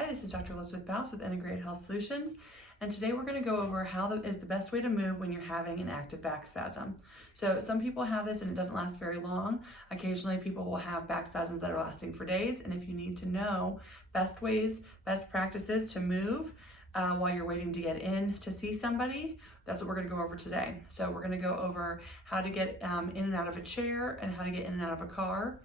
Hi, this is Dr. Elizabeth Baus with Integrated Health Solutions, and today we're going to go over how is the best way to move when you're having an active back spasm. So some people have this and it doesn't last very long. Occasionally people will have back spasms that are lasting for days, and if you need to know best ways, best practices to move while you're waiting to get in to see somebody, that's what we're going to go over today. So we're going to go over how to get in and out of a chair and how to get in and out of a car.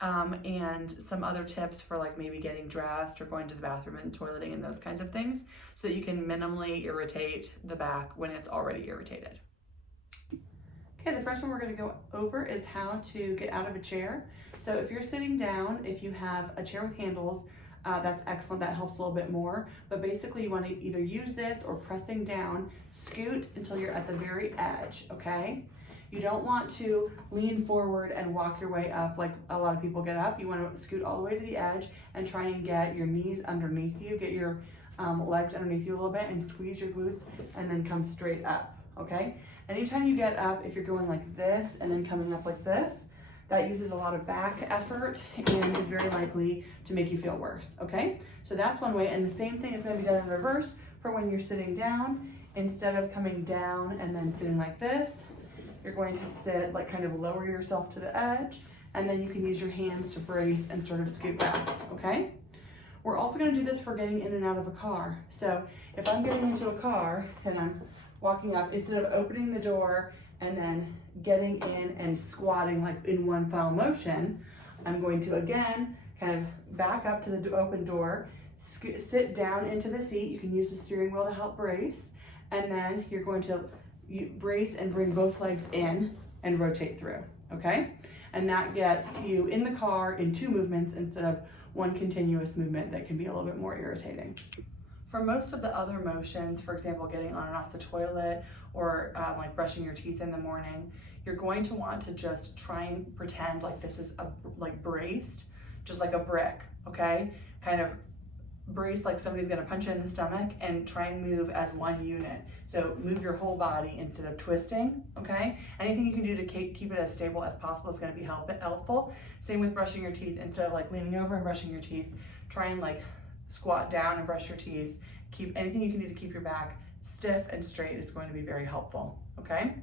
And some other tips for like maybe getting dressed or going to the bathroom and toileting and those kinds of things so that you can minimally irritate the back when it's already irritated. Okay, the first one we're going to go over is how to get out of a chair. So if you're sitting down, if you have a chair with handles, that's excellent, that helps a little bit more. But basically you want to either use this or pressing down, scoot until you're at the very edge, okay? You don't want to lean forward and walk your way up like a lot of people get up. You want to scoot all the way to the edge and try and get your knees underneath you, get your legs underneath you a little bit and squeeze your glutes and then come straight up, okay? Anytime you get up, if you're going like this and then coming up like this, that uses a lot of back effort and is very likely to make you feel worse, okay? So that's one way, and the same thing is going to be done in reverse for when you're sitting down. Instead of coming down and then sitting like this, you're going to sit, like kind of lower yourself to the edge, and then you can use your hands to brace and sort of scoot back, okay? We're also gonna do this for getting in and out of a car. So if I'm getting into a car and I'm walking up, instead of opening the door and then getting in and squatting like in one foul motion, I'm going to again kind of back up to the open door, sit down into the seat. You can use the steering wheel to help brace, and then you're going to brace and bring both legs in and rotate through, okay? And that gets you in the car in two movements instead of one continuous movement that can be a little bit more irritating. For most of the other motions, for example, getting on and off the toilet or like brushing your teeth in the morning, you're going to want to just try and pretend like this is like braced, just like a brick, okay? Kind of brace like somebody's gonna punch you in the stomach and try and move as one unit. So move your whole body instead of twisting, okay? Anything you can do to keep it as stable as possible is gonna be helpful. Same with brushing your teeth. Instead of like leaning over and brushing your teeth, try and like squat down and brush your teeth. Anything you can do to keep your back stiff and straight is going to be very helpful, okay?